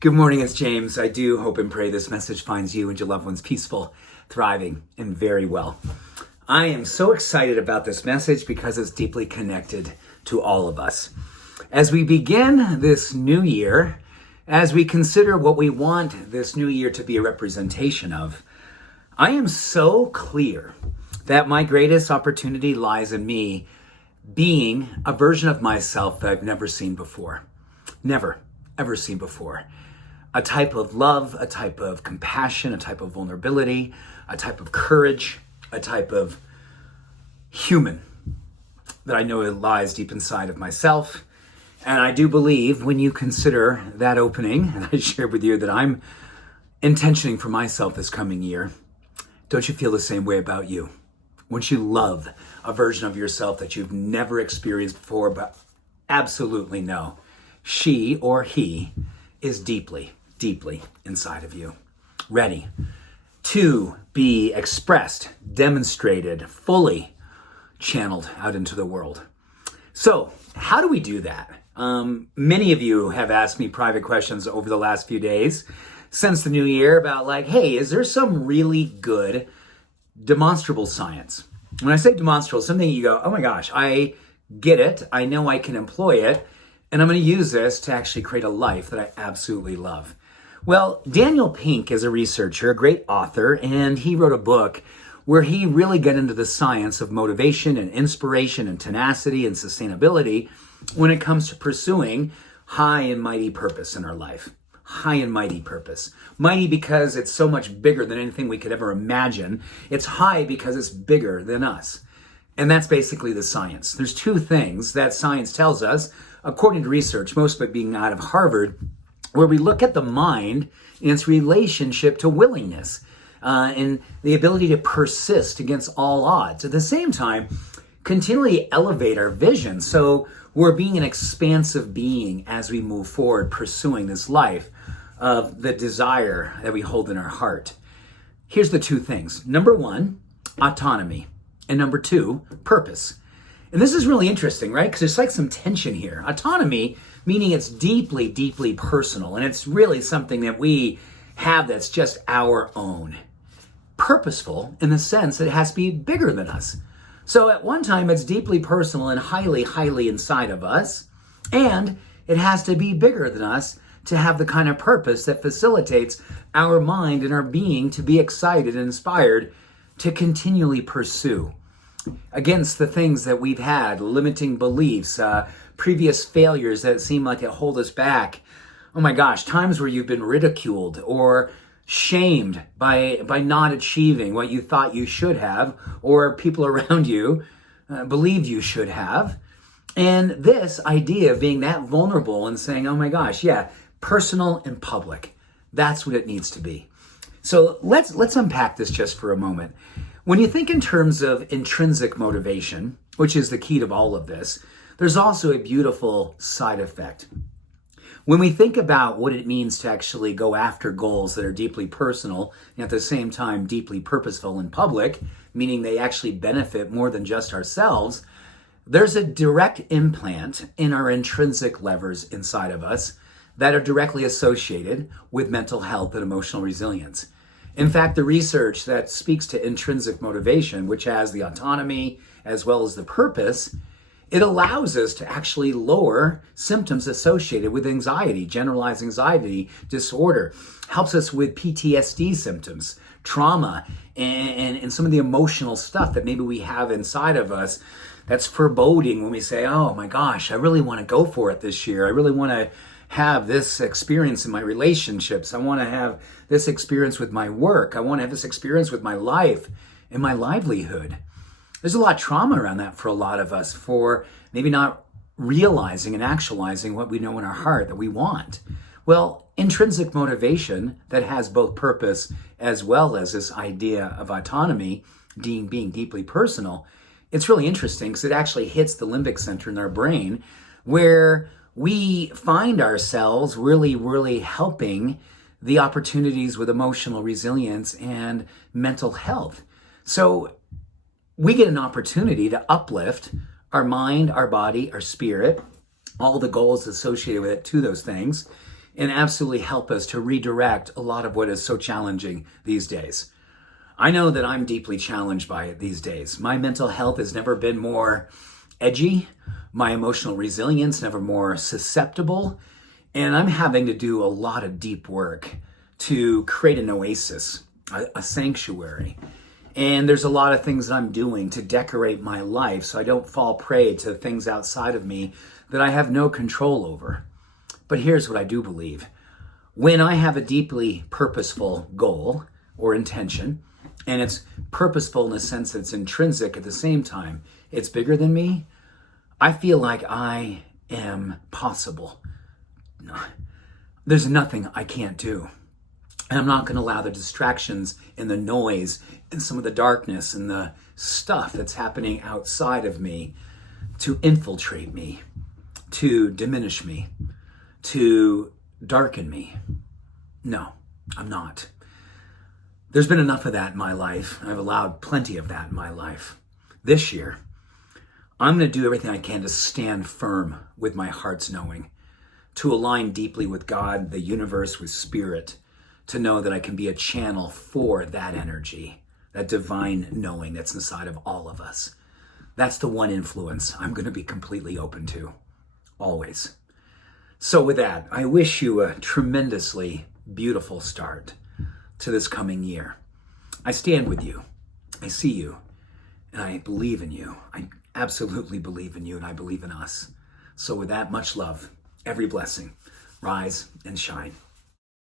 Good morning, it's James. I do hope and pray this message finds you and your loved ones peaceful, thriving, and very well. I am so excited about this message because it's deeply connected to all of us. As we begin this new year, as we consider what we want this new year to be a representation of, I am so clear that my greatest opportunity lies in me being a version of myself that I've never seen before. Never, ever seen before. A type of love, a type of compassion, a type of vulnerability, a type of courage, a type of human that I know lies deep inside of myself. And I do believe when you consider that opening, and I shared with you that I'm intentioning for myself this coming year, don't you feel the same way about you? Wouldn't you love a version of yourself that you've never experienced before, but absolutely know she or he is deeply, deeply inside of you, ready to be expressed, demonstrated, fully channeled out into the world. So how do we do that? Many of you have asked me private questions over the last few days since the new year about like, hey, is there some really good demonstrable science? When I say demonstrable, something you go, oh my gosh, I get it. I know I can employ it. And I'm going to use this to actually create a life that I absolutely love. Well, Daniel Pink is a researcher, a great author, and he wrote a book where he really got into the science of motivation and inspiration and tenacity and sustainability when it comes to pursuing high and mighty purpose in our life. High and mighty purpose. Mighty because it's so much bigger than anything we could ever imagine. It's high because it's bigger than us. And that's basically the science. There's two things that science tells us, according to research, most of it being out of Harvard, where we look at the mind and its relationship to willingness and the ability to persist against all odds. At the same time, continually elevate our vision. So we're being an expansive being as we move forward, pursuing this life of the desire that we hold in our heart. Here's the two things. Number one, autonomy. And number two, purpose. And this is really interesting, right? Because there's like some tension here. Autonomy, meaning it's deeply, deeply personal. And it's really something that we have that's just our own. Purposeful in the sense that it has to be bigger than us. So at one time, it's deeply personal and highly, highly inside of us. And it has to be bigger than us to have the kind of purpose that facilitates our mind and our being to be excited and inspired to continually pursue against the things that we've had, limiting beliefs, previous failures that seem like it hold us back. Oh my gosh, times where you've been ridiculed or shamed by not achieving what you thought you should have, or people around you believed you should have. And this idea of being that vulnerable and saying, oh my gosh, yeah, personal and public. That's what it needs to be. So let's unpack this just for a moment. When you think in terms of intrinsic motivation, which is the key to all of this, there's also a beautiful side effect. When we think about what it means to actually go after goals that are deeply personal and at the same time deeply purposeful and public, meaning they actually benefit more than just ourselves, there's a direct implant in our intrinsic levers inside of us that are directly associated with mental health and emotional resilience. In fact, the research that speaks to intrinsic motivation, which has the autonomy as well as the purpose, it allows us to actually lower symptoms associated with anxiety, generalized anxiety disorder, helps us with PTSD symptoms, trauma, and some of the emotional stuff that maybe we have inside of us that's foreboding when we say, oh my gosh, I really want to go for it this year. I really want to have this experience in my relationships. I want to have this experience with my work. I want to have this experience with my life and my livelihood. There's a lot of trauma around that for a lot of us, for maybe not realizing and actualizing what we know in our heart that we want. Well, intrinsic motivation that has both purpose as well as this idea of autonomy being deeply personal, it's really interesting because it actually hits the limbic center in our brain where we find ourselves really, really helping the opportunities with emotional resilience and mental health. So we get an opportunity to uplift our mind, our body, our spirit, all the goals associated with it to those things. and absolutely help us to redirect a lot of what is so challenging these days. I know that I'm deeply challenged by it these days. My mental health has never been more edgy, my emotional resilience never more susceptible, and I'm having to do a lot of deep work to create an oasis, a sanctuary. And there's a lot of things that I'm doing to decorate my life so I don't fall prey to things outside of me that I have no control over. But here's what I do believe. When I have a deeply purposeful goal or intention, and it's purposeful in the sense that it's intrinsic at the same time, it's bigger than me, I feel like I am possible. There's nothing I can't do. And I'm not going to allow the distractions and the noise and some of the darkness and the stuff that's happening outside of me to infiltrate me, to diminish me, to darken me. No, I'm not. There's been enough of that in my life. I've allowed plenty of that in my life. This year, I'm going to do everything I can to stand firm with my heart's knowing, to align deeply with God, the universe, with spirit, to know that I can be a channel for that energy, that divine knowing that's inside of all of us. That's the one influence I'm going to be completely open to, always. So with that, I wish you a tremendously beautiful start to this coming year. I stand with you. I see you. And I believe in you. I absolutely believe in you, and I believe in us. So with that, much love, every blessing. Rise and shine.